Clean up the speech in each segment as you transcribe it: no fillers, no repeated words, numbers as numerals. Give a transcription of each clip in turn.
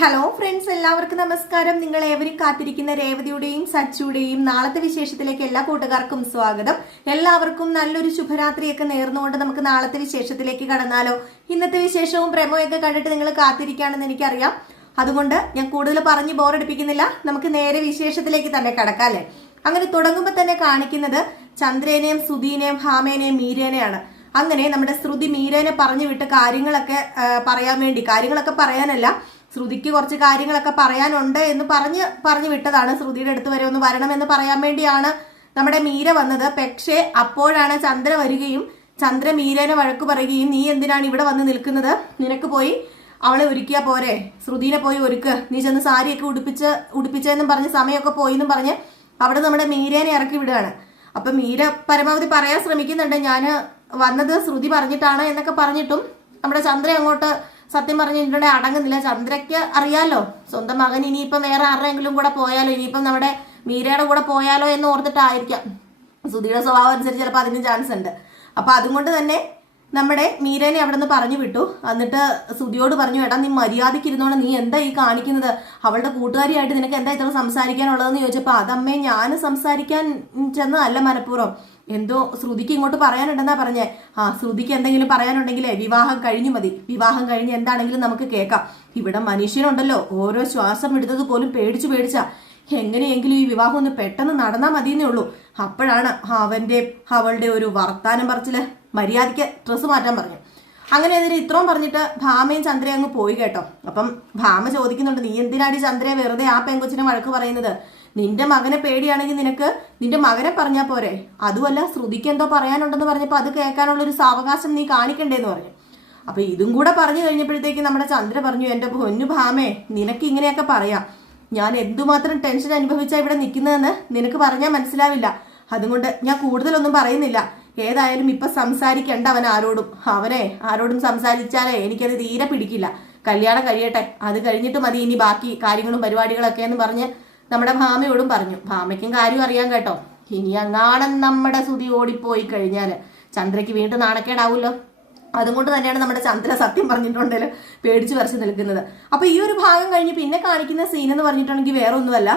Hello friends, എല്ലാവർക്കും നമസ്കാരം. നിങ്ങൾ ഏവരും കാത്തിരിക്കുന്ന രേവതിയുടെയും സച്ചുടെയും നാളത്തെ വിശേഷത്തിലേക്ക് എല്ലാ കൂട്ടുകാർക്കും സ്വാഗതം. എല്ലാവർക്കും നല്ലൊരു ശുഭരാത്രിയൊക്കെ നേർന്നുകൊണ്ട് നമുക്ക് നാളത്തെ വിശേഷത്തിലേക്ക് കടന്നാലോ. ഇന്നത്തെ വിശേഷവും പ്രമോയൊക്കെ കണ്ടിട്ട് നിങ്ങൾ കാത്തിരിക്കുകയാണെന്ന് എനിക്കറിയാം. അതുകൊണ്ട് ഞാൻ കൂടുതൽ പറഞ്ഞ് ബോറടിപ്പിക്കുന്നില്ല. നമുക്ക് നേരെ വിശേഷത്തിലേക്ക് തന്നെ കടക്കാല്ലേ. അങ്ങനെ തുടങ്ങുമ്പോൾ തന്നെ കാണിക്കുന്നത് ചന്ദ്രേനെയും സുധീനെയും ഭാമേനെയും മീരേനെയാണ്. അങ്ങനെ നമ്മുടെ ശ്രുതി മീരേനെ പറഞ്ഞു വിട്ട് കാര്യങ്ങളൊക്കെ പറയാനല്ല, ശ്രുതിക്ക് കുറച്ച് കാര്യങ്ങളൊക്കെ പറയാനുണ്ട് എന്ന് പറഞ്ഞു വിട്ടതാണ്. ശ്രുതിയുടെ അടുത്ത് വരെ ഒന്ന് വരണമെന്ന് പറയാൻ വേണ്ടിയാണ് നമ്മുടെ മീര വന്നത്. പക്ഷേ അപ്പോഴാണ് ചന്ദ്ര വരികയും ചന്ദ്ര മീരേനെ വഴക്ക് പറയുകയും, നീ എന്തിനാണ് ഇവിടെ വന്ന് നിൽക്കുന്നത്? നിനക്ക് പോയി അവളെ ഒരുക്കിയാ പോരെ, ശ്രുതിനെ പോയി ഒരുക്ക്, നീ ചെന്ന് സാരിയൊക്കെ ഉടുപ്പിച്ചെന്നും പറഞ്ഞ് സമയമൊക്കെ പോയിന്നും പറഞ്ഞ് അവിടെ നമ്മുടെ മീരേനെ ഇറക്കി വിടുകയാണ്. അപ്പൊ മീര പരമാവധി പറയാൻ ശ്രമിക്കുന്നുണ്ട്, ഞാൻ വന്നത് ശ്രുതി പറഞ്ഞിട്ടാണ് എന്നൊക്കെ പറഞ്ഞിട്ടും നമ്മുടെ ചന്ദ്ര അങ്ങോട്ട് സത്യം പറഞ്ഞിട്ടുണ്ടെങ്കിൽ അടങ്ങുന്നില്ല. ചന്ദ്രയ്ക്ക് അറിയാലോ സ്വന്തം മകൻ ഇനിയിപ്പം വേറെ ആരുടെയെങ്കിലും കൂടെ പോയാലോ, ഇനിയിപ്പം നമ്മുടെ മീരയുടെ കൂടെ പോയാലോ എന്ന് ഓർത്തിട്ടായിരിക്കാം. ശ്രുതിയുടെ സ്വഭാവം അനുസരിച്ച് ചിലപ്പോൾ അതിന് ചാൻസ് ഉണ്ട്. അപ്പൊ അതുകൊണ്ട് തന്നെ നമ്മുടെ മീരേനെ അവിടെ നിന്ന് പറഞ്ഞു വിട്ടു. എന്നിട്ട് ശ്രുതിയോട് പറഞ്ഞു, എടാ നീ മര്യാദയ്ക്ക് ഇരുന്നോണം, നീ എന്താ ഈ കാണിക്കുന്നത്? അവളുടെ കൂട്ടുകാരിയായിട്ട് നിനക്ക് എന്താ ഇത്ര സംസാരിക്കാനുള്ളതെന്ന് ചോദിച്ചപ്പോൾ, അതമ്മേ ഞാൻ സംസാരിക്കാൻ ചെന്നതല്ല, മനഃപൂർവ്വം എന്തോ ശ്രുതിക്ക് ഇങ്ങോട്ട് പറയാനുണ്ടെന്നാ പറഞ്ഞേ. ശ്രുതിക്ക് എന്തെങ്കിലും പറയാനുണ്ടെങ്കിലേ വിവാഹം കഴിഞ്ഞു മതി, വിവാഹം കഴിഞ്ഞ് എന്താണെങ്കിലും നമുക്ക് കേൾക്കാം. ഇവിടെ മനുഷ്യനുണ്ടല്ലോ, ഓരോ ശ്വാസം എടുത്തത് പോലും പേടിച്ചാ എങ്ങനെയെങ്കിലും ഈ വിവാഹം ഒന്ന് പെട്ടെന്ന് നടന്നാൽ മതിയെന്നേ ഉള്ളൂ. അപ്പോഴാണ് അവളുടെ ഒരു വർത്താനം പറച്ചില്, മര്യാദയ്ക്ക് ഡ്രസ്സ് മാറ്റാൻ പറഞ്ഞു. അങ്ങനെ അതിന് ഇത്രയും പറഞ്ഞിട്ട് ഭാമയും ചന്ദ്രയും അങ്ങ് പോയി കേട്ടോ. അപ്പം ഭാമ ചോദിക്കുന്നുണ്ട്, നീ എന്തിനാടി ചന്ദ്രയെ വെറുതെ ആ പെങ്കൊച്ചിനെ വഴക്ക് പറയുന്നത്? നിന്റെ മകനെ പേടിയാണെങ്കിൽ നിനക്ക് നിന്റെ മകനെ പറഞ്ഞാൽ പോരെ? അതുമല്ല, ശ്രുതിക്ക് എന്തോ പറയാനുണ്ടെന്ന് പറഞ്ഞപ്പോൾ അത് കേൾക്കാനുള്ളൊരു സാവകാശം നീ കാണിക്കണ്ടേന്ന് പറഞ്ഞു. അപ്പൊ ഇതും കൂടെ പറഞ്ഞു കഴിഞ്ഞപ്പോഴത്തേക്ക് നമ്മുടെ ചന്ദ്ര പറഞ്ഞു, എന്റെ പൊന്നു ഭാമേ, നിനക്ക് ഇങ്ങനെയൊക്കെ പറയാം, ഞാൻ എന്തുമാത്രം ടെൻഷൻ അനുഭവിച്ചാ ഇവിടെ നിൽക്കുന്നതെന്ന് നിനക്ക് പറഞ്ഞാൽ മനസ്സിലാവില്ല. അതുകൊണ്ട് ഞാൻ കൂടുതലൊന്നും പറയുന്നില്ല. ഏതായാലും ഇപ്പൊ സംസാരിക്കണ്ട അവനെ ആരോടും സംസാരിച്ചാലേ എനിക്കത് തീരെ പിടിക്കില്ല. കല്യാണം കഴിയട്ടെ, അത് കഴിഞ്ഞിട്ട് മതി ഇനി ബാക്കി കാര്യങ്ങളും പരിപാടികളൊക്കെ എന്ന് പറഞ്ഞ് നമ്മുടെ ഭാമയോടും പറഞ്ഞു. ഭാമയ്ക്കും കാര്യം അറിയാൻ കേട്ടോ. ഇനി അങ്ങാണം നമ്മുടെ ശ്രുതി ഓടിപ്പോയി കഴിഞ്ഞാല് ചന്ദ്രയ്ക്ക് വീണ്ടും നാണക്കേടാവൂല്ലോ. അതുകൊണ്ട് തന്നെയാണ് നമ്മുടെ ചന്ദ്ര സത്യം പറഞ്ഞിട്ടുണ്ടെങ്കിൽ പേടിച്ചു വരച്ച് നിൽക്കുന്നത്. അപ്പൊ ഈ ഒരു ഭാഗം കഴിഞ്ഞ് പിന്നെ കാണിക്കുന്ന സീൻ എന്ന് പറഞ്ഞിട്ടുണ്ടെങ്കിൽ വേറെ ഒന്നുമല്ല,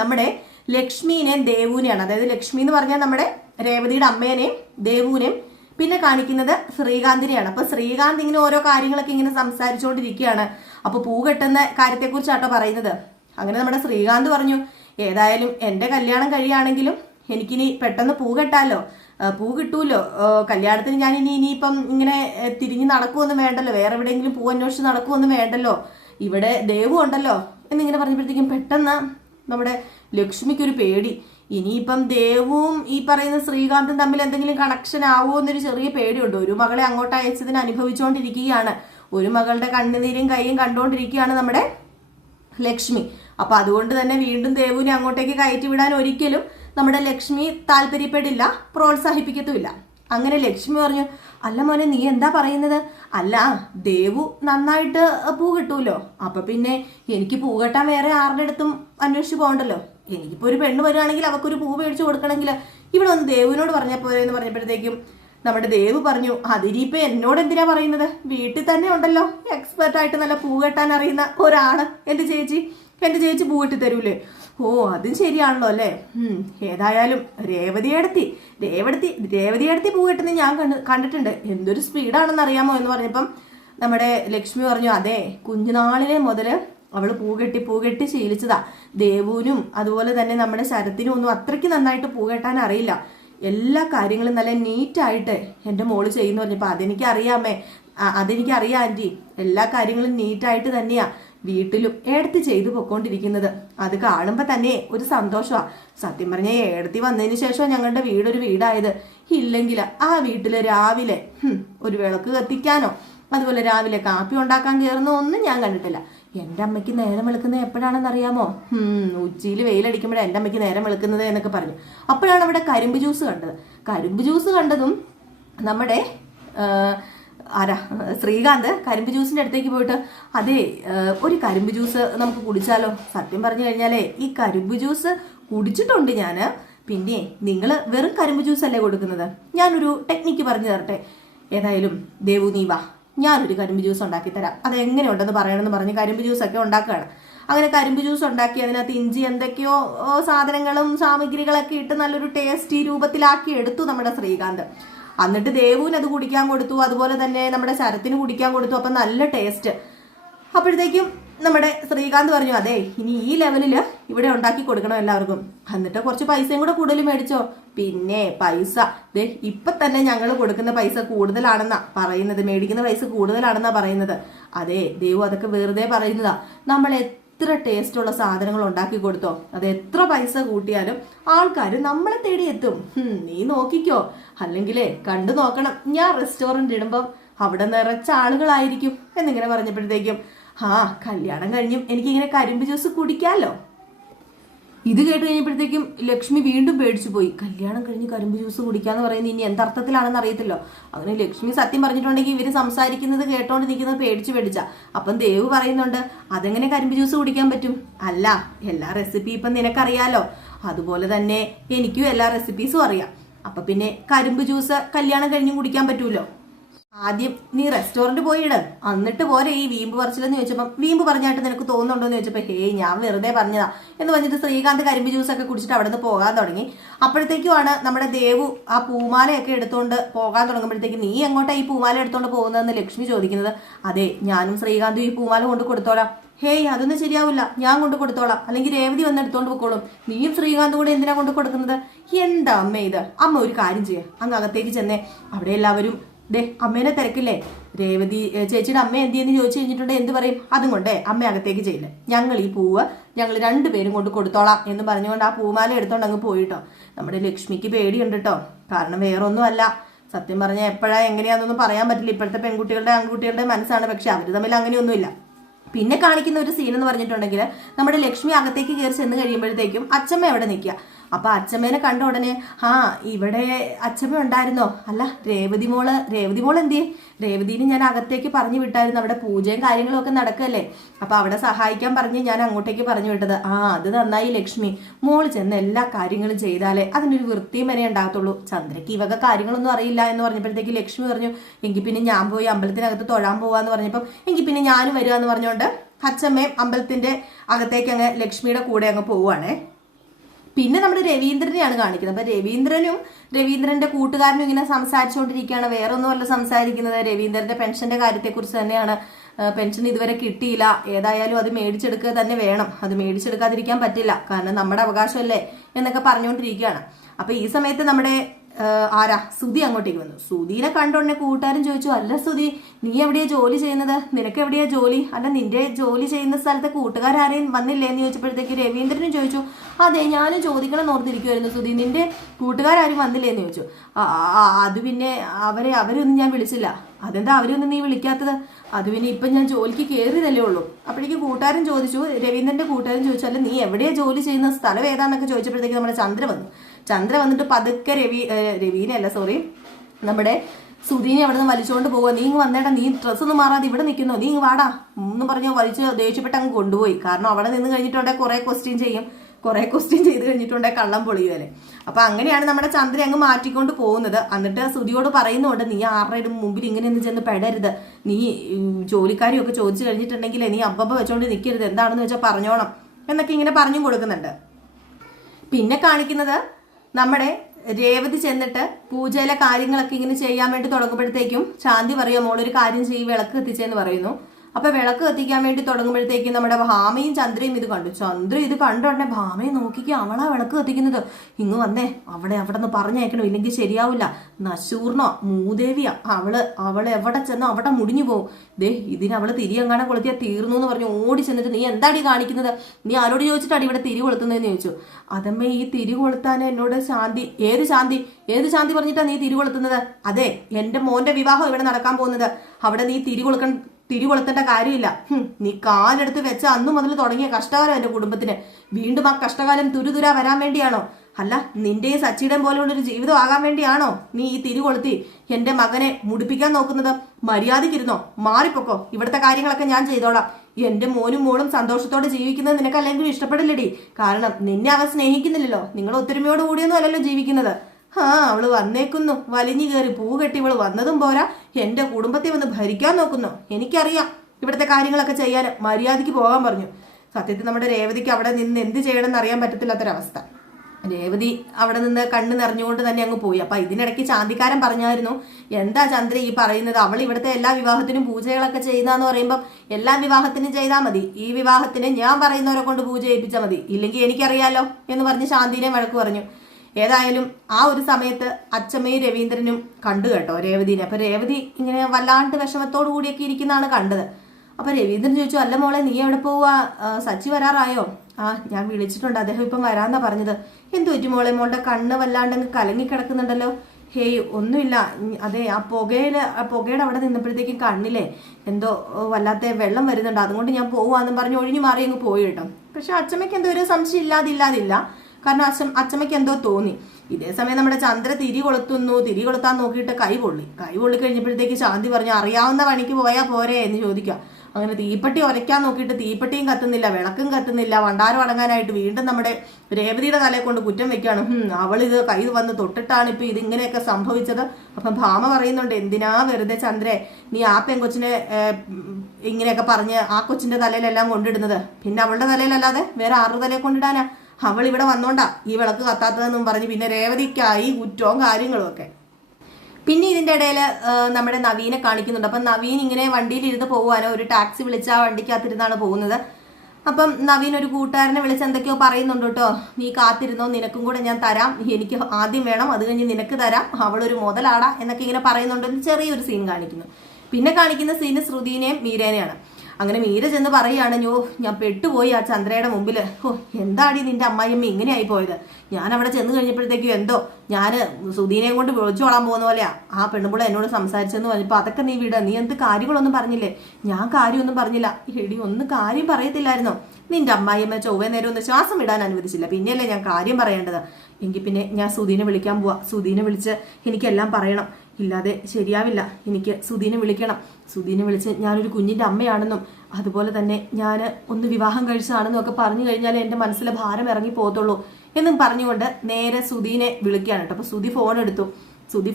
നമ്മുടെ ലക്ഷ്മീനെയും ദേവുവിനെയാണ്. അതായത് ലക്ഷ്മി എന്ന് പറഞ്ഞാൽ നമ്മുടെ രേവതിയുടെ അമ്മേനെയും ദേവുവിനെയും, പിന്നെ കാണിക്കുന്നത് ശ്രീകാന്തിനെയാണ്. അപ്പൊ ശ്രീകാന്ത് ഇങ്ങനെ ഓരോ കാര്യങ്ങളൊക്കെ ഇങ്ങനെ സംസാരിച്ചുകൊണ്ടിരിക്കുകയാണ്. അപ്പൊ പൂ കെട്ടുന്ന കാര്യത്തെക്കുറിച്ചാട്ടോ പറയുന്നത്. അങ്ങനെ നമ്മുടെ ശ്രീകാന്ത് പറഞ്ഞു, ഏതായാലും എൻ്റെ കല്യാണം കഴിയുകയാണെങ്കിലും എനിക്കിനി പെട്ടെന്ന് പൂ കെട്ടാലോ, പൂ കിട്ടൂലോ. കല്യാണത്തിന് ഞാൻ ഇനിയിപ്പം ഇങ്ങനെ തിരിഞ്ഞ് നടക്കുമൊന്നും വേണ്ടല്ലോ, വേറെ എവിടെയെങ്കിലും പൂ അന്വേഷിച്ച് നടക്കുമൊന്നും വേണ്ടല്ലോ, ഇവിടെ ദേവു ഉണ്ടല്ലോ എന്നിങ്ങനെ പറഞ്ഞപ്പോഴത്തേക്കും പെട്ടെന്ന് നമ്മുടെ ലക്ഷ്മിക്കൊരു പേടി. ഇനിയിപ്പം ദേവും ഈ പറയുന്ന ശ്രീകാന്തും തമ്മിൽ എന്തെങ്കിലും കണക്ഷൻ ആവുമോ എന്നൊരു ചെറിയ പേടിയുണ്ട്. ഒരു മകളെ അങ്ങോട്ട് അയച്ചതിന് അനുഭവിച്ചുകൊണ്ടിരിക്കുകയാണ്, ഒരു മകളുടെ കണ്ണുനീരും കൈയും കണ്ടുകൊണ്ടിരിക്കുകയാണ് നമ്മുടെ ലക്ഷ്മി. അപ്പൊ അതുകൊണ്ട് തന്നെ വീണ്ടും ദേവുവിനെ അങ്ങോട്ടേക്ക് കയറ്റി വിടാൻ ഒരിക്കലും നമ്മുടെ ലക്ഷ്മി താല്പര്യപ്പെടില്ല, പ്രോത്സാഹിപ്പിക്കത്തുമില്ല. അങ്ങനെ ലക്ഷ്മി പറഞ്ഞു, അല്ല മോനെ നീ എന്താ പറയുന്നത്? അല്ല, ദേവു നന്നായിട്ട് പൂ കിട്ടൂലോ, അപ്പൊ പിന്നെ എനിക്ക് പൂ കെട്ടാൻ വേറെ ആരുടെ അടുത്തും അന്വേഷിച്ച് പോകണ്ടല്ലോ. എനിക്കിപ്പോ ഒരു പെണ്ണ് വരുവാണെങ്കിൽ അവക്കൊരു പൂ മേടിച്ചു കൊടുക്കണമെങ്കിൽ ഇവിടെ ഒന്ന് ദേവുവിനോട് പറഞ്ഞാൽ പോരെ എന്ന് പറഞ്ഞപ്പോഴത്തേക്കും നമ്മുടെ ദേവ് പറഞ്ഞു, അതിനിപ്പോ എന്നോട് എന്തിനാ പറയുന്നത്? വീട്ടിൽ തന്നെ ഉണ്ടല്ലോ എക്സ്പെർട്ടായിട്ട് നല്ല പൂ കെട്ടാൻ അറിയുന്ന ഒരാള്, എന്റെ ചേച്ചി പൂ കെട്ടി തരൂലേ? ഓ അതും ശരിയാണല്ലോ അല്ലേ. ഏതായാലും രേവതിയടുത്തി പൂ കെട്ടുന്ന ഞാൻ കണ്ടിട്ടുണ്ട്, എന്തൊരു സ്പീഡാണെന്ന് അറിയാമോ എന്ന് പറഞ്ഞപ്പം നമ്മുടെ ലക്ഷ്മി പറഞ്ഞു, അതെ, കുഞ്ഞുനാളിലെ മുതല് അവള് പൂ കെട്ടി ശീലിച്ചതാ. ദേവുവിനും അതുപോലെ തന്നെ നമ്മുടെ ശരത്തിനും ഒന്നും അത്രയ്ക്ക് നന്നായിട്ട് പൂ കെട്ടാൻ അറിയില്ല. എല്ലാ കാര്യങ്ങളും നല്ല നീറ്റായിട്ട് എൻ്റെ മോള് ചെയ്യുന്നു പറഞ്ഞപ്പോൾ അതെനിക്കറിയാം ആൻറ്റി, എല്ലാ കാര്യങ്ങളും നീറ്റായിട്ട് തന്നെയാ വീട്ടിലും ഏടത്തി ചെയ്തു പൊക്കോണ്ടിരിക്കുന്നത്. അത് കാണുമ്പോൾ തന്നെ ഒരു സന്തോഷമാണ്. സത്യം പറഞ്ഞ ഏടത്തി വന്നതിന് ശേഷം ഞങ്ങളുടെ വീടൊരു വീടായത്. ഇല്ലെങ്കിൽ ആ വീട്ടില് രാവിലെ ഒരു വിളക്ക് കത്തിക്കാനോ അതുപോലെ രാവിലെ കാപ്പി ഉണ്ടാക്കാൻ കയറുന്ന ഒന്നും ഞാൻ കണ്ടിട്ടില്ല. എൻ്റെ അമ്മയ്ക്ക് നേരം വെളുക്കുന്നത് എപ്പോഴാണെന്ന് അറിയാമോ? ഉച്ചയിൽ വെയിലടിക്കുമ്പോഴാണ് എൻ്റെ അമ്മയ്ക്ക് നേരം വെളുക്കുന്നത് എന്നൊക്കെ പറഞ്ഞു. അപ്പോഴാണ് അവിടെ കരിമ്പ് ജ്യൂസ് കണ്ടതും നമ്മുടെ ശ്രീകാന്ത് കരിമ്പ് ജ്യൂസിന്റെ അടുത്തേക്ക് പോയിട്ട്, അതെ ഒരു കരിമ്പ് ജ്യൂസ് നമുക്ക് കുടിച്ചാലോ? സത്യം പറഞ്ഞു കഴിഞ്ഞാലേ ഈ കരിമ്പ് ജ്യൂസ് കുടിച്ചിട്ടുണ്ട് ഞാൻ. പിന്നെ നിങ്ങൾ വെറും കരിമ്പ് ജ്യൂസ് അല്ലേ കൊടുക്കുന്നത്? ഞാനൊരു ടെക്നിക്ക് പറഞ്ഞു തരട്ടെ. ഏതായാലും ദേവു നീ വാ, ഞാനൊരു കരിമ്പ് ജ്യൂസ് ഉണ്ടാക്കി തരാം, അതെങ്ങനെയുണ്ടെന്ന് പറയണമെന്ന് പറഞ്ഞ് കരിമ്പ് ജ്യൂസൊക്കെ ഉണ്ടാക്കുകയാണ്. അങ്ങനെ കരിമ്പ് ജ്യൂസ് ഉണ്ടാക്കി അതിനകത്ത് ഇഞ്ചി എന്തൊക്കെയോ സാധനങ്ങളും സാമഗ്രികളൊക്കെ ഇട്ട് നല്ലൊരു ടേസ്റ്റി രൂപത്തിലാക്കി എടുത്തു നമ്മുടെ ശ്രീകാന്ത്. എന്നിട്ട് ദേവുവിന് അത് കുടിക്കാൻ കൊടുത്തു, അതുപോലെ തന്നെ നമ്മുടെ ശരത്തിന് കുടിക്കാൻ കൊടുത്തു. അപ്പം നല്ല ടേസ്റ്റ്. അപ്പോഴത്തേക്കും നമ്മുടെ ശ്രീകാന്ത് പറഞ്ഞു, അതെ ഇനി ഈ ലെവലില് ഇവിടെ ഉണ്ടാക്കി കൊടുക്കണം എല്ലാവർക്കും. എന്നിട്ട് കുറച്ച് പൈസയും കൂടെ കൂടുതൽ മേടിച്ചോ. പിന്നെ പൈസ ഇപ്പൊ തന്നെ ഞങ്ങൾ കൊടുക്കുന്ന പൈസ കൂടുതലാണെന്നാ പറയുന്നത്, മേടിക്കുന്ന പൈസ കൂടുതലാണെന്നാ പറയുന്നത്. അതെ ദേവു അതൊക്കെ വെറുതെ പറയുന്നതാ. നമ്മൾ എത്ര ടേസ്റ്റുള്ള സാധനങ്ങൾ ഉണ്ടാക്കി കൊടുത്തോ, അത് എത്ര പൈസ കൂട്ടിയാലും ആൾക്കാർ നമ്മളെ തേടി എത്തും. നീ നോക്കിക്കോ, അല്ലെങ്കിലേ കണ്ടു നോക്കണം, ഞാൻ റെസ്റ്റോറന്റ് ഇടുമ്പം അവിടെ നിറച്ച ആളുകളായിരിക്കും എന്നിങ്ങനെ പറഞ്ഞപ്പോഴത്തേക്കും കല്യാണം കഴിഞ്ഞും എനിക്കിങ്ങനെ കരിമ്പ് ജ്യൂസ് കുടിക്കാമല്ലോ. ഇത് കേട്ട് കഴിഞ്ഞപ്പോഴത്തേക്കും ലക്ഷ്മി വീണ്ടും പേടിച്ചു പോയി. കല്യാണം കഴിഞ്ഞ് കരിമ്പ് ജ്യൂസ് കുടിക്കാന്ന് പറയുന്നത് ഇനി എന്തർത്ഥത്തിലാണെന്ന് അറിയത്തില്ലോ. അങ്ങനെ ലക്ഷ്മി സത്യം പറഞ്ഞിട്ടുണ്ടെങ്കിൽ ഇവര് സംസാരിക്കുന്നത് കേട്ടോണ്ട് നിൽക്കുന്നത് പേടിച്ച. അപ്പം ദേവ് പറയുന്നുണ്ട്, അതെങ്ങനെ കരിമ്പ് ജ്യൂസ് കുടിക്കാൻ പറ്റും? അല്ല, എല്ലാ റെസിപ്പി ഇപ്പം നിനക്കറിയാലോ, അതുപോലെ തന്നെ എനിക്കും എല്ലാ റെസിപ്പീസും അറിയാം. അപ്പൊ പിന്നെ കരിമ്പ് ജ്യൂസ് കല്യാണം കഴിഞ്ഞ് കുടിക്കാൻ പറ്റൂലോ. ആദ്യം നീ റെസ്റ്റോറന്റ് പോയിട്, എന്നിട്ട് പോരെ ഈ വീമ്പ് പറിച്ചില്ലെന്ന് ചോദിച്ചപ്പം വീമ്പ് പറഞ്ഞായിട്ട് നിനക്ക് തോന്നുന്നുണ്ടോ എന്ന് ചോദിച്ചപ്പോ ഞാൻ വെറുതെ പറഞ്ഞതാ എന്ന് പറഞ്ഞിട്ട് ശ്രീകാന്ത് കരിമ്പ് ജ്യൂസ് ഒക്കെ കുടിച്ചിട്ട് അവിടെ നിന്ന് പോകാൻ തുടങ്ങി. അപ്പോഴത്തേക്കുമാണ് നമ്മുടെ ദേവു ആ പൂമാലയൊക്കെ എടുത്തുകൊണ്ട് പോകാൻ തുടങ്ങുമ്പോഴത്തേക്ക്, നീ എങ്ങോട്ടാ ഈ പൂമാല എടുത്തോണ്ട് പോകുന്നതെന്ന് ലക്ഷ്മി ചോദിക്കുന്നത്. അതെ ഞാനും ശ്രീകാന്തും ഈ പൂമാല കൊണ്ട് കൊടുത്തോളാം. അതൊന്നും ശരിയാവില്ല, ഞാൻ കൊണ്ട് കൊടുത്തോളാം, അല്ലെങ്കിൽ രേവതി വന്ന് എടുത്തോണ്ട് പോയിക്കോളും. നീയും ശ്രീകാന്തും കൂടെ എന്തിനാ കൊണ്ട് കൊടുക്കുന്നത്? എന്താ അമ്മ ഇത്? അമ്മ ഒരു കാര്യം ചെയ്യാം, അങ്ങ് അകത്തേക്ക് ചെന്നേ, അവിടെ എല്ലാവരും അമ്മേനെ തിരക്കില്ലേ, രേവതി ചേച്ചിയുടെ അമ്മ എന്തിയെന്ന് ചോദിച്ചു കഴിഞ്ഞിട്ടുണ്ടെങ്കിൽ എന്ത് പറയും? അതും കൊണ്ടേ അമ്മ അകത്തേക്ക് ചെയ്യില്ല, ഞങ്ങൾ ഈ പൂവ് ഞങ്ങൾ രണ്ടുപേരും കൊണ്ട് കൊടുത്തോളാം എന്ന് പറഞ്ഞുകൊണ്ട് ആ പൂമാല എടുത്തോണ്ട് അങ്ങ് പോയിട്ടോ. നമ്മുടെ ലക്ഷ്മിക്ക് പേടിയുണ്ട് കേട്ടോ, കാരണം വേറൊന്നും അല്ല, സത്യം പറഞ്ഞാൽ എപ്പോഴാ എങ്ങനെയാണെന്നൊന്നും പറയാൻ പറ്റില്ല. ഇപ്പോഴത്തെ പെൺകുട്ടികളുടെ ആൺകുട്ടികളുടെ മനസ്സാണ്, പക്ഷെ അവർ തമ്മിൽ അങ്ങനെയൊന്നുമില്ല. പിന്നെ കാണിക്കുന്ന ഒരു സീൻ എന്ന് പറഞ്ഞിട്ടുണ്ടെങ്കിൽ, നമ്മുടെ ലക്ഷ്മി അകത്തേക്ക് കയറി ചെന്ന് കഴിയുമ്പോഴത്തേക്കും അച്ഛമ്മ എവിടെ നിൽക്കുക. അപ്പൊ അച്ഛമ്മേനെ കണ്ട ഉടനെ ഇവിടെ അച്ഛമ്മ ഉണ്ടായിരുന്നോ? അല്ല രേവതി മോൾ എന്തിയെ? രേവതിനെ ഞാൻ അകത്തേക്ക് പറഞ്ഞു വിട്ടായിരുന്നു, അവിടെ പൂജയും കാര്യങ്ങളും ഒക്കെ നടക്കല്ലേ, അപ്പൊ അവിടെ സഹായിക്കാൻ പറഞ്ഞ് ഞാൻ അങ്ങോട്ടേക്ക് പറഞ്ഞു വിട്ടത്. അത് നന്നായി ലക്ഷ്മി, മോള് ചെന്ന് എല്ലാ കാര്യങ്ങളും ചെയ്താലേ അതിനൊരു വൃത്തിയും വരെ ഉണ്ടാകത്തുള്ളൂ. ചന്ദ്രയ്ക്ക് ഈ വക കാര്യങ്ങളൊന്നും അറിയില്ല എന്ന് പറഞ്ഞപ്പോഴത്തേക്ക് ലക്ഷ്മി പറഞ്ഞു, എങ്കിൽ പിന്നെ ഞാൻ പോയി അമ്പലത്തിനകത്ത് തൊഴാൻ പോവാന്ന് പറഞ്ഞപ്പം എങ്കിൽ പിന്നെ ഞാനും വരിക എന്ന് പറഞ്ഞുകൊണ്ട് അച്ഛമ്മയും അമ്പലത്തിന്റെ അകത്തേക്ക് അങ്ങ് ലക്ഷ്മിയുടെ കൂടെ അങ്ങ് പോവുകയാണേ. പിന്നെ നമ്മുടെ രവീന്ദ്രനെയാണ് കാണിക്കുന്നത്. അപ്പൊ രവീന്ദ്രന്റെ കൂട്ടുകാരനും ഇങ്ങനെ സംസാരിച്ചുകൊണ്ടിരിക്കുകയാണ്. വേറെ ഒന്നുമല്ല സംസാരിക്കുന്നത്, രവീന്ദ്രന്റെ പെൻഷന്റെ കാര്യത്തെക്കുറിച്ച് തന്നെയാണ്. പെൻഷൻ ഇതുവരെ കിട്ടിയില്ല, ഏതായാലും അത് മേടിച്ചെടുക്കുക തന്നെ വേണം, അത് മേടിച്ചെടുക്കാതിരിക്കാൻ പറ്റില്ല, കാരണം നമ്മുടെ അവകാശമല്ലേ എന്നൊക്കെ പറഞ്ഞുകൊണ്ടിരിക്കുകയാണ്. അപ്പൊ ഈ സമയത്ത് നമ്മുടെ സുധി അങ്ങോട്ടേക്ക് വന്നു. സുധീനെ കണ്ടോടനെ കൂട്ടുകാരൻ ചോദിച്ചു, അല്ല സുധി, നീ എവിടെയാ ജോലി ചെയ്യുന്നത്? നിനക്ക് എവിടെയാ ജോലി? അല്ല നിന്റെ ജോലി ചെയ്യുന്ന സ്ഥലത്തെ കൂട്ടുകാരും വന്നില്ലേ എന്ന് ചോദിച്ചപ്പോഴത്തേക്ക് രവീന്ദ്രനും ചോദിച്ചു, അതെ ഞാനും ചോദിക്കണം ഓർത്തിരിക്കുമായിരുന്നു സുധി, നിന്റെ കൂട്ടുകാരും വന്നില്ലേ എന്ന് ചോദിച്ചു. അത് പിന്നെ അവരൊന്നും ഞാൻ വിളിച്ചില്ല. അതെന്താ അവരൊന്നും നീ വിളിക്കാത്തത്? അത് പിന്നെ ഇപ്പം ഞാൻ ജോലിക്ക് കയറിയതല്ലേ ഉള്ളൂ. അപ്പോഴേക്ക് കൂട്ടുകാരൻ ചോദിച്ചു, രവീന്ദ്രന്റെ കൂട്ടുകാരൻ ചോദിച്ചു, അല്ല നീ എവിടെയാ ജോലി ചെയ്യുന്ന സ്ഥലം ഏതാന്നൊക്കെ ചോദിച്ചപ്പോഴത്തേക്ക് നമ്മുടെ ചന്ദ്ര വന്നിട്ട് പതുക്കെ നമ്മുടെ സുധീനെ അവിടെ നിന്ന് വലിച്ചുകൊണ്ട് പോവുക. നീ ഇങ്ങ് വന്നേട്ടാ, നീ ഡ്രസ്സ് ഒന്നും മാറാതെ ഇവിടെ നിൽക്കുന്നു, നീ ഇങ്ങ് വാടാ എന്ന് പറഞ്ഞ് വലിച്ച് ദേഷ്യപ്പെട്ട് അങ്ങ് കൊണ്ടുപോയി. കാരണം അവിടെ നിന്ന് കഴിഞ്ഞിട്ടുണ്ടെങ്കിൽ കുറെ ക്വസ്റ്റ്യൻ ചെയ്ത് കഴിഞ്ഞിട്ടുണ്ടെങ്കിൽ കള്ളം പൊളിയുമല്ലേ. അപ്പൊ അങ്ങനെയാണ് നമ്മുടെ ചന്ദ്ര അങ്ങ് മാറ്റിക്കൊണ്ട് പോകുന്നത്. എന്നിട്ട് സുധിയോട് പറയുന്നുണ്ട്, നീ ആരുടെ മുമ്പിൽ ഇങ്ങനെയൊന്നും ചെന്ന് പെടരുത്, നീ ജോലിക്കാരിയൊക്കെ ചോദിച്ചു കഴിഞ്ഞിട്ടുണ്ടെങ്കിൽ നീ അബ്ബ വെച്ചോണ്ട് നിൽക്കരുത്, എന്താണെന്ന് വെച്ചാൽ പറഞ്ഞോണം എന്നൊക്കെ ഇങ്ങനെ പറഞ്ഞും കൊടുക്കുന്നുണ്ട്. പിന്നെ കാണിക്കുന്നത് നമ്മുടെ രേവതി ചെന്നിട്ട് പൂജയിലെ കാര്യങ്ങളൊക്കെ ഇങ്ങനെ ചെയ്യാൻ വേണ്ടി തുടങ്ങുമ്പോഴത്തേക്കും ശാന്തി പറയുമോ, മോളൊരു കാര്യം ചെയ്യും, വിളക്ക് കത്തിച്ചെന്ന് പറയുന്നു. അപ്പൊ വിളക്ക് കത്തിക്കാൻ വേണ്ടി തുടങ്ങുമ്പോഴത്തേക്കും നമ്മുടെ ഭാമയും ചന്ദ്രയും ഇത് കണ്ടു. ചന്ദ്ര ഇത് കണ്ടോടനെ ഭാമയെ നോക്കിക്കുക, അവളാ വിളക്ക് കത്തിക്കുന്നത്, ഇങ്ങ് വന്നേ, അവിടെ നിന്ന് പറഞ്ഞേക്കണം, ഇല്ലെങ്കിൽ ശരിയാവില്ല, നശൂർണോ മൂദേവിയാ അവള് എവിടെ ചെന്നോ അവിടെ മുടിഞ്ഞു പോകും, ഇതിനവള് തിരിയങ്ങാനെ കൊളുത്തിയാ തീർന്നു എന്ന് പറഞ്ഞു ഓടി ചെന്നിട്ട്, നീ എന്താടി കാണിക്കുന്നത്, നീ ആരോട് ചോദിച്ചിട്ടാണ് ഇവിടെ തിരി കൊളുത്തുന്നതെന്ന് ചോദിച്ചു. അതമ്മേ ഈ തിരി കൊളുത്താൻ എന്നോട് ശാന്തി ഏത് ശാന്തി പറഞ്ഞിട്ടാ നീ തിരി കൊളുത്തുന്നത്? അതെ എന്റെ മോന്റെ വിവാഹം ഇവിടെ നടക്കാൻ പോകുന്നത്, അവിടെ നീ തിരി കൊളുത്തേണ്ട കാര്യമില്ല. നീ കാലെടുത്ത് വെച്ച അന്നു മുതൽ തുടങ്ങിയ കഷ്ടകാലം എന്റെ കുടുംബത്തിന്, വീണ്ടും ആ കഷ്ടകാലം തുരുതുരാ വരാൻ വേണ്ടിയാണോ? അല്ല നിന്റെയും സച്ചിയുടെയും പോലെയുള്ളൊരു ജീവിതം ആകാൻ വേണ്ടിയാണോ നീ ഈ തിരി കൊളുത്തി എന്റെ മകനെ മുടിപ്പിക്കാൻ നോക്കുന്നത്? മര്യാദയ്ക്കിരുന്നോ, മാറിപ്പോക്കോ, ഇവിടുത്തെ കാര്യങ്ങളൊക്കെ ഞാൻ ചെയ്തോളാം. എന്റെ മോനും മോളും സന്തോഷത്തോടെ ജീവിക്കുന്നത് നിനക്ക് അല്ലെങ്കിൽ ഇഷ്ടപ്പെടില്ലടി, കാരണം നിന്നെ അവൻ സ്നേഹിക്കുന്നില്ലല്ലോ, നിങ്ങൾ ഒത്തൊരുമയോട് കൂടിയൊന്നും അല്ലല്ലോ ജീവിക്കുന്നത്. അവള് വന്നേക്കുന്നു, വലിഞ്ഞു കയറി പൂ കെട്ടി ഇവള് വന്നതും പോരാ, എന്റെ കുടുംബത്തെ വന്ന് ഭരിക്കാൻ നോക്കുന്നു. എനിക്കറിയാം ഇവിടുത്തെ കാര്യങ്ങളൊക്കെ ചെയ്യാൻ, മര്യാദയ്ക്ക് പോകാൻ പറഞ്ഞു. സത്യത്തിൽ നമ്മുടെ രേവതിക്ക് അവിടെ നിന്ന് എന്ത് ചെയ്യണമെന്ന് അറിയാൻ പറ്റത്തില്ലാത്തൊരവസ്ഥ. രേവതി അവിടെ നിന്ന് കണ്ണ് നിറഞ്ഞുകൊണ്ട് തന്നെ അങ്ങ് പോയി. അപ്പൊ ഇതിനിടയ്ക്ക് ശാന്തിക്കാരൻ പറഞ്ഞായിരുന്നു, എന്താ ചന്ദ്ര ഈ പറയുന്നത്, അവൾ ഇവിടുത്തെ എല്ലാ വിവാഹത്തിനും പൂജകളൊക്കെ ചെയ്യുന്നതെന്ന് പറയുമ്പോൾ എല്ലാ വിവാഹത്തിനും ചെയ്താൽ മതി, ഈ വിവാഹത്തിന് ഞാൻ പറയുന്നവരെ കൊണ്ട് പൂജ ചെയ്യിപ്പിച്ചാൽ മതി, ഇല്ലെങ്കിൽ എനിക്കറിയാലോ എന്ന് പറഞ്ഞ് ശാന്തിനെ വഴക്ക് പറഞ്ഞു. ഏതായാലും ആ ഒരു സമയത്ത് അച്ചമ്മയും രവീന്ദ്രനും കണ്ടു കേട്ടോ രേവതിനെ. അപ്പൊ രേവതി ഇങ്ങനെ വല്ലാണ്ട് വിഷമത്തോടു കൂടിയൊക്കെ ഇരിക്കുന്നതാണ് കണ്ടത്. അപ്പൊ രവീന്ദ്രൻ ചോദിച്ചു, അല്ല മോളെ നീ എവിടെ പോവാ, സച്ചി വരാറായോ? ഞാൻ വിളിച്ചിട്ടുണ്ട്, അദ്ദേഹം ഇപ്പം വരാന്നാ പറഞ്ഞത്. എന്തു പറ്റി മോളെ, മോളുടെ കണ്ണ് വല്ലാണ്ടങ്ങ് കലങ്ങി കിടക്കുന്നുണ്ടല്ലോ. ഹേയ് ഒന്നുമില്ല, അതെ ആ പുകയുടെ അവിടെ നിന്നപ്പോഴത്തേക്കും കണ്ണിലെ എന്തോ വല്ലാത്ത വെള്ളം വരുന്നുണ്ട്, അതുകൊണ്ട് ഞാൻ പോവാന്നും പറഞ്ഞ് ഒഴിഞ്ഞു മാറി അങ്ങ് പോയി കേട്ടോ. പക്ഷെ അച്ചമ്മയ്ക്ക് എന്തോ ഒരു സംശയം ഇല്ലാതില്ല, കാരണം അച്ചമ്മയ്ക്ക് എന്തോ തോന്നി. ഇതേ സമയം നമ്മുടെ ചന്ദ്ര തിരി കൊളുത്താൻ നോക്കിയിട്ട് കൈ പൊള്ളി കഴിഞ്ഞപ്പോഴത്തേക്ക് ശാന്തി പറഞ്ഞു, അറിയാവുന്ന പണിക്ക് പോയാൽ പോരെ എന്ന് ചോദിക്കുക. അങ്ങനെ തീപ്പെട്ടി ഉരയ്ക്കാൻ നോക്കിയിട്ട് തീപ്പെട്ടിയും കത്തുന്നില്ല, വിളക്കും കത്തുന്നില്ല. വണ്ടാരം അടങ്ങാനായിട്ട് വീണ്ടും നമ്മുടെ രേവതിയുടെ തലയെ കൊണ്ട് കുറ്റം വെക്കുകയാണ്. അവളിത് കൈ വന്ന് തൊട്ടിട്ടാണ് ഇപ്പൊ ഇതിങ്ങനെയൊക്കെ സംഭവിച്ചത്. അപ്പം ഭാമ പറയുന്നുണ്ട്, എന്തിനാ വെറുതെ ചന്ദ്രേ നീ ആ പെൺകൊച്ചിനെ ഇങ്ങനെയൊക്കെ പറഞ്ഞ് ആ കൊച്ചിന്റെ തലയിലെല്ലാം കൊണ്ടിടുന്നത്, പിന്നെ അവളുടെ തലയിലല്ലാതെ വേറെ ആരുടെ തലയെ കൊണ്ടിടാനാ, അവൾ ഇവിടെ വന്നോണ്ടാ ഈ വിളക്ക് കത്താത്തതെന്നും പറഞ്ഞ് പിന്നെ രേവതിക്കായി കുറ്റവും കാര്യങ്ങളും ഒക്കെ. പിന്നെ ഇതിന്റെ ഇടയിൽ നമ്മുടെ നവീനെ കാണിക്കുന്നുണ്ട്. അപ്പം നവീൻ ഇങ്ങനെ വണ്ടിയിൽ ഇരുന്ന് പോകുവാനോ, ഒരു ടാക്സി വിളിച്ച് ആ വണ്ടിക്കകത്തിരുന്നാണ് പോകുന്നത്. അപ്പം നവീൻ ഒരു കൂട്ടുകാരനെ വിളിച്ച് എന്തൊക്കെയോ പറയുന്നുണ്ട് കേട്ടോ, നീ കാത്തിരുന്നോ, നിനക്കും കൂടെ ഞാൻ തരാം, എനിക്ക് ആദ്യം വേണം, അത് കഴിഞ്ഞ് നിനക്ക് തരാം, അവളൊരു മുതലാടാ എന്നൊക്കെ ഇങ്ങനെ പറയുന്നുണ്ട്. ചെറിയൊരു സീൻ കാണിക്കുന്നു. പിന്നെ കാണിക്കുന്ന സീന് ശ്രുതിനെയും മീരേനെയാണ്. അങ്ങനെ മീര ചെന്ന് പറയുകയാണ്, ഞാൻ പെട്ടുപോയി ആ ചന്ദ്രയുടെ മുമ്പിൽ. എന്താടി നിന്റെ അമ്മായിയമ്മ ഇങ്ങനെ ആയി പോയത്, ഞാൻ അവിടെ ചെന്ന് കഴിഞ്ഞപ്പോഴത്തേക്കും എന്തോ ഞാൻ സുധീനെയും കൊണ്ട് വിളിച്ചോളാൻ പോകുന്ന പോലെയാ ആ പെണ്ണുമ്പോൾ എന്നോട് സംസാരിച്ചെന്ന് പറഞ്ഞപ്പോൾ അതൊക്കെ നീ വിട, നീ എന്ത് കാര്യങ്ങളൊന്നും പറഞ്ഞില്ലേ? ഞാൻ കാര്യമൊന്നും പറഞ്ഞില്ല. എടി ഒന്ന് കാര്യം പറയത്തില്ലായിരുന്നോ? നിന്റെ അമ്മായിയമ്മ ചൊവ്വേ നേരം ഒന്ന് ശ്വാസം വിടാൻ അനുവദിച്ചില്ല, പിന്നെയല്ലേ ഞാൻ കാര്യം പറയേണ്ടത്. എങ്കിൽ പിന്നെ ഞാൻ സുധീനെ വിളിക്കാൻ പോവാ, സുധീനെ വിളിച്ച് എനിക്കെല്ലാം പറയണം, ഇല്ലാതെ ശരിയാവില്ല. എനിക്ക് സുധീനെ വിളിക്കണം, സുധീനെ വിളിച്ച് ഞാനൊരു കുഞ്ഞിന്റെ അമ്മയാണെന്നും അതുപോലെ തന്നെ ഞാൻ ഒന്ന് വിവാഹം കഴിച്ചതാണെന്നും ഒക്കെ പറഞ്ഞു കഴിഞ്ഞാൽ എൻ്റെ മനസ്സിലെ ഭാരം ഇറങ്ങി പോകത്തുള്ളൂ എന്നും പറഞ്ഞുകൊണ്ട് നേരെ സുധീനെ വിളിക്കുകയാണ് കേട്ടോ. അപ്പൊ സുധി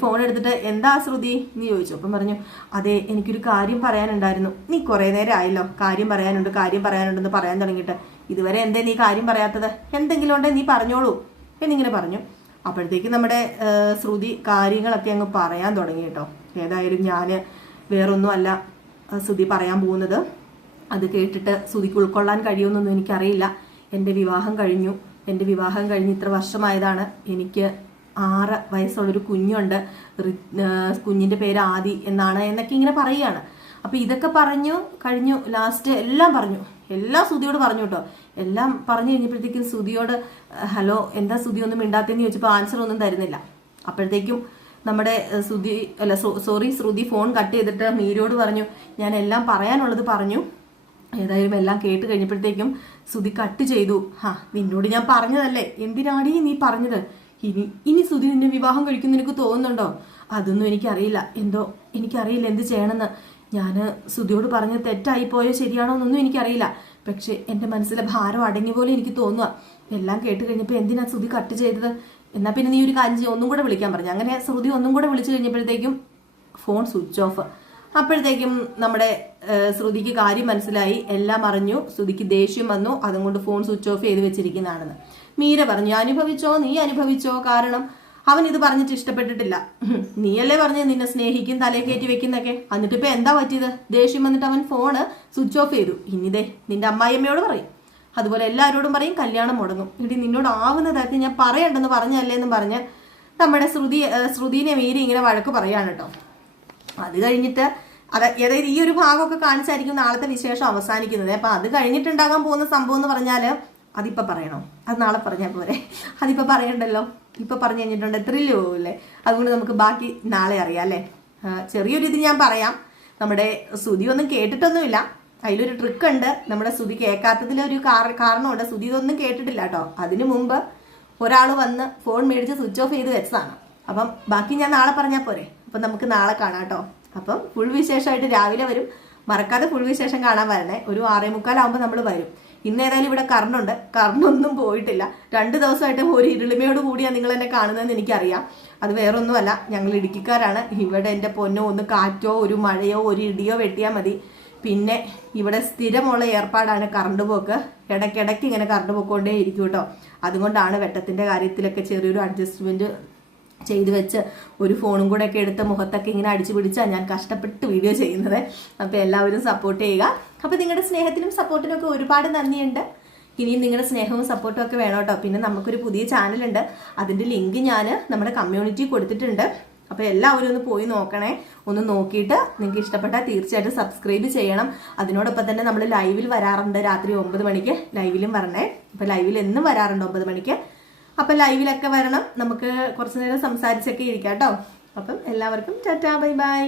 ഫോൺ എടുത്തിട്ട് എന്താ ശ്രുതി നീ ചോദിച്ചു. അപ്പം പറഞ്ഞു, അതെ എനിക്കൊരു കാര്യം പറയാനുണ്ടായിരുന്നു. നീ കുറെ നേരം ആയല്ലോ കാര്യം പറയാനുണ്ടെന്ന് പറയാൻ തുടങ്ങിയിട്ട്, ഇതുവരെ എന്തേ നീ കാര്യം പറയാത്തത്, എന്തെങ്കിലും ഉണ്ടേ നീ പറഞ്ഞോളൂ എന്നിങ്ങനെ പറഞ്ഞു. അപ്പോഴത്തേക്ക് നമ്മുടെ ശ്രുതി കാര്യങ്ങളൊക്കെ അങ്ങ് പറയാൻ തുടങ്ങി കേട്ടോ. ഏതായാലും ഞാൻ വേറൊന്നും അല്ല ശ്രുതി പറയാൻ പോകുന്നത്, അത് കേട്ടിട്ട് ശ്രുതിക്ക് ഉൾക്കൊള്ളാൻ കഴിയുമെന്നൊന്നും എനിക്കറിയില്ല. എൻ്റെ വിവാഹം കഴിഞ്ഞു ഇത്ര വർഷമായതാണ്. എനിക്ക് 6 വയസ്സുള്ളൊരു കുഞ്ഞുണ്ട്, കുഞ്ഞിൻ്റെ പേര് ആദി എന്നാണ് എന്നൊക്കെ ഇങ്ങനെ പറയുകയാണ്. അപ്പൊ ഇതൊക്കെ കഴിഞ്ഞു ലാസ്റ്റ് എല്ലാം ശ്രുതിയോട് പറഞ്ഞു കേട്ടോ. എല്ലാം പറഞ്ഞു കഴിഞ്ഞപ്പോഴത്തേക്കും ശ്രുതിയോട് ഹലോ എന്താ ശ്രുതി ഒന്നും മിണ്ടാത്തെന്ന് ചോദിച്ചപ്പോൾ ആൻസർ ഒന്നും തരുന്നില്ല. അപ്പോഴത്തേക്കും നമ്മുടെ ശ്രുതി ഫോൺ കട്ട് ചെയ്തിട്ട് മീരയോട് പറഞ്ഞു, ഞാൻ എല്ലാം പറയാനുള്ളത് പറഞ്ഞു. ഏതായാലും എല്ലാം കേട്ട് കഴിഞ്ഞപ്പോഴത്തേക്കും ശ്രുതി കട്ട് ചെയ്തു. നിന്നോട് ഞാൻ പറഞ്ഞതല്ലേ, എന്തിനാടി നീ പറഞ്ഞത്? ഇനി ശ്രുതി നിന്നെ വിവാഹം കഴിക്കുന്ന എനിക്ക് തോന്നുന്നുണ്ടോ? അതൊന്നും എനിക്കറിയില്ല എന്ത് ചെയ്യണമെന്ന്. ഞാൻ ശ്രുതിയോട് പറഞ്ഞത് തെറ്റായി പോയോ ശരിയാണോ എന്നൊന്നും എനിക്കറിയില്ല. പക്ഷെ എൻ്റെ മനസ്സിലെ ഭാരം അടങ്ങിയ പോലെ എനിക്ക് തോന്നുക. എല്ലാം കേട്ട് കഴിഞ്ഞപ്പോൾ എന്തിനാ ശ്രുതി കട്ട് ചെയ്തത്? എന്നാ പിന്നെ നീ ഒരു കാര്യം ഒന്നും കൂടെ വിളിക്കാൻ പറഞ്ഞു. അങ്ങനെ ശ്രുതി ഒന്നും കൂടെ വിളിച്ചു കഴിഞ്ഞപ്പോഴത്തേക്കും ഫോൺ സ്വിച്ച് ഓഫ്. അപ്പോഴത്തേക്കും നമ്മുടെ ശ്രുതിക്ക് കാര്യം മനസ്സിലായി, എല്ലാം അറിഞ്ഞു. ശ്രുതിക്ക് ദേഷ്യം വന്നു, അതുകൊണ്ട് ഫോൺ സ്വിച്ച് ഓഫ് ചെയ്ത് വെച്ചിരിക്കുന്നതാണെന്ന് മീര പറഞ്ഞു. നീ അനുഭവിച്ചോ, കാരണം അവൻ ഇത് പറഞ്ഞിട്ട് ഇഷ്ടപ്പെട്ടിട്ടില്ല. നീയല്ലേ പറഞ്ഞ് നിന്നെ സ്നേഹിക്കും, തലയെ കയറ്റി വെക്കുന്നൊക്കെ. എന്നിട്ട് ഇപ്പൊ എന്താ പറ്റിയത്? ദേഷ്യം വന്നിട്ട് അവൻ ഫോണ് സ്വിച്ച് ഓഫ് ചെയ്തു. ഇനിതേ നിന്റെ അമ്മായിയമ്മയോട് പറയും, അതുപോലെ എല്ലാവരോടും പറയും, കല്യാണം മുടങ്ങും. ഇനി നിന്നോട് ആവുന്ന തരത്തിൽ ഞാൻ പറയണ്ടെന്ന് പറഞ്ഞല്ലേ എന്നും പറഞ്ഞ് നമ്മുടെ ശ്രുതിനെ മീരി ഇങ്ങനെ വഴക്ക് പറയാണ് കേട്ടോ. അത് കഴിഞ്ഞിട്ട് അതായത് ഈ ഒരു ഭാഗമൊക്കെ കാണിച്ചായിരിക്കും നാളത്തെ വിശേഷം അവസാനിക്കുന്നത്. അപ്പൊ അത് കഴിഞ്ഞിട്ടുണ്ടാകാൻ പോകുന്ന സംഭവം എന്ന് പറഞ്ഞാല് അതിപ്പോ പറയണോ? അത് നാളെ പറഞ്ഞാൽ പോരെ? അതിപ്പോ പറയണ്ടല്ലോ, ഇപ്പൊ പറഞ്ഞു കഴിഞ്ഞിട്ടുണ്ട് ത്രില്ല് പോകില്ലേ. അതുകൊണ്ട് നമുക്ക് ബാക്കി നാളെ അറിയാം അല്ലേ. ചെറിയൊരു ഇത് ഞാൻ പറയാം. നമ്മുടെ ശ്രുതി ഒന്നും കേട്ടിട്ടൊന്നുമില്ല, അതിലൊരു ട്രിക്ക് ഉണ്ട്. നമ്മുടെ ശ്രുതി കേൾക്കാത്തതിലൊരു കാരണമുണ്ട്. ശ്രുതി ഇതൊന്നും കേട്ടിട്ടില്ല കേട്ടോ. അതിനു മുമ്പ് ഒരാൾ വന്ന് ഫോൺ മേടിച്ച് സ്വിച്ച് ഓഫ് ചെയ്ത് വെച്ചതാണ്. അപ്പം ബാക്കി ഞാൻ നാളെ പറഞ്ഞാൽ പോരെ? അപ്പം നമുക്ക് നാളെ കാണാം കേട്ടോ. അപ്പം ഫുൾ വിശേഷമായിട്ട് രാവിലെ വരും. മറക്കാതെ ഫുൾ വിശേഷം കാണാൻ വരണേ. ഒരു 6:45 ആകുമ്പോൾ നമ്മൾ വരും. ഇന്ന് ഏതായാലും ഇവിടെ കറണ്ടുണ്ട്, കറണ്ടൊന്നും പോയിട്ടില്ല. 2 ദിവസമായിട്ട് ഒരു ഇരുളിമയോട് കൂടിയാണ് നിങ്ങൾ എന്നെ കാണുന്നതെന്ന് എനിക്കറിയാം. അത് വേറൊന്നുമല്ല, ഞങ്ങൾ ഇടുക്കിക്കാരാണ്. ഇവിടെ എൻ്റെ പൊന്നോ, ഒന്ന് കാറ്റോ ഒരു മഴയോ ഒരു ഇടിയോ വെട്ടിയാൽ മതി. പിന്നെ ഇവിടെ സ്ഥിരമുള്ള ഏർപ്പാടാണ് കറണ്ട് പോക്ക്. ഇടയ്ക്കിടയ്ക്ക് ഇങ്ങനെ കറണ്ട് പോയിക്കൊണ്ടേ ഇരിക്കും കേട്ടോ. അതുകൊണ്ടാണ് വെട്ടത്തിൻ്റെ കാര്യത്തിലൊക്കെ ചെറിയൊരു അഡ്ജസ്റ്റ്മെൻറ്റ് ചെയ്ത് വെച്ച് ഒരു ഫോണും കൂടെ ഒക്കെ എടുത്ത് മുഖത്തൊക്കെ ഇങ്ങനെ അടിച്ചു പിടിച്ചാൽ ഞാൻ കഷ്ടപ്പെട്ട് വീഡിയോ ചെയ്യുന്നത്. അപ്പോൾ എല്ലാവരും സപ്പോർട്ട് ചെയ്യുക. അപ്പോൾ നിങ്ങളുടെ സ്നേഹത്തിനും സപ്പോർട്ടിനും ഒക്കെ ഒരുപാട് നന്ദിയുണ്ട്. ഇനിയും നിങ്ങളുടെ സ്നേഹവും സപ്പോർട്ടും ഒക്കെ വേണം കേട്ടോ. പിന്നെ നമുക്കൊരു പുതിയ ചാനലുണ്ട്, അതിൻ്റെ ലിങ്ക് ഞാൻ നമ്മുടെ കമ്മ്യൂണിറ്റി കൊടുത്തിട്ടുണ്ട്. അപ്പോൾ എല്ലാവരും ഒന്ന് പോയി നോക്കണേ. ഒന്ന് നോക്കിയിട്ട് നിങ്ങൾക്ക് ഇഷ്ടപ്പെട്ടാൽ തീർച്ചയായിട്ടും സബ്സ്ക്രൈബ് ചെയ്യണം. അതിനോടൊപ്പം തന്നെ നമ്മൾ ലൈവിൽ വരാറുണ്ട്, രാത്രി 9 മണിക്ക് ലൈവിലും വരണേ. അപ്പോൾ ലൈവിൽ എന്നും വരാറുണ്ട് 9 മണിക്ക്. അപ്പം ലൈവിലൊക്കെ വരണം, നമുക്ക് കുറച്ച് നേരം സംസാരിച്ചൊക്കെ ഇരിക്കാം കേട്ടോ. അപ്പം എല്ലാവർക്കും ടാറ്റാ, ബൈ ബൈ.